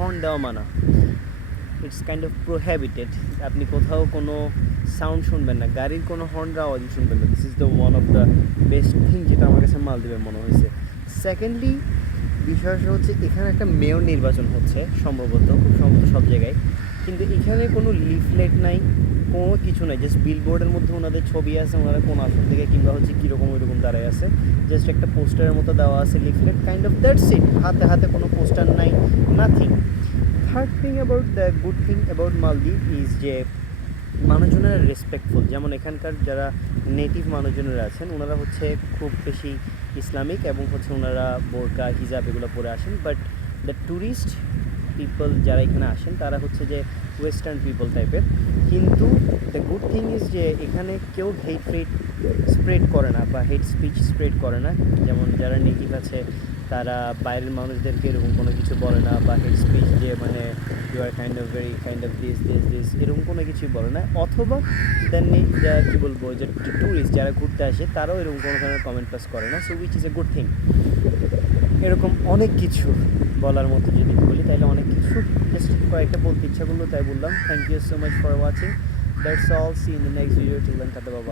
Horn দেওয়া মানা, it's kind of প্রোহ্যাবিটেড। আপনি কোথাও কোনো সাউন্ড শুনবেন না, গাড়ির কোনো হর্নের আওয়াজ শুনবেন না। This is the one of the best thing যেটা আমার কাছে মালদ্বীপের মনে হয়েছে। সেকেন্ডলি বিষয়টা হচ্ছে এখানে একটা মেয়র নির্বাচন হচ্ছে সম্ভবত, খুব সম্ভবত সব জায়গায়, কিন্তু এখানে কোনো লিফলেট নাই, কোনো কিছু নাই। জাস্ট বিলবোর্ডের মধ্যে ওনাদের ছবি আছে, ওনারা কোন আসন থেকে কিংবা হচ্ছে কীরকম ওইরকম দাঁড়ায় আছে, জাস্ট একটা পোস্টারের মতো দেওয়া আছে, leaflet kind of, that's it. হাতে হাতে কোনো পোস্টার নাই, nothing. Third thing about the good thing about মালদ্বীপ ইজ যে মানুষজনেরা রেসপেক্টফুল। যেমন এখানকার যারা নেটিভ মানুষজনেরা আছেন ওনারা হচ্ছে খুব বেশি ইসলামিক এবং হচ্ছে ওনারা বোরকা হিজাব এগুলো পরে আসেন, বাট দ্য ট্যুরিস্ট পিপল যারা এখানে আসেন তারা হচ্ছে যে ওয়েস্টার্ন পিপল টাইপের। কিন্তু দ্য গুড থিং ইজ যে এখানে কেউ হেট স্প্রেড করে না বা হেট স্পিচ স্প্রেড করে না। যেমন যারা নেটিভ আছে তারা বাইরের মানুষদেরকে এরকম কোনো কিছু বলে না, বা হেট স্পিচ যে মানে you are kind of very kind of this এরকম কোনো কিছুই বলে না। অথবা দেন যা কী বলবো, যে ট্যুরিস্ট যারা ঘুরতে আসে তারাও এরকম কোনো ধরনের কমেন্ট পাস করে না, so which is a good thing. এরকম অনেক কিছু বলার মতো যদি বলি তাহলে অনেক কিছু, জাস্ট কয়েকটা বলতে ইচ্ছা করলো তাই বললাম। Thank you so much for watching, that's all, see in the next video, till then tata, bye by.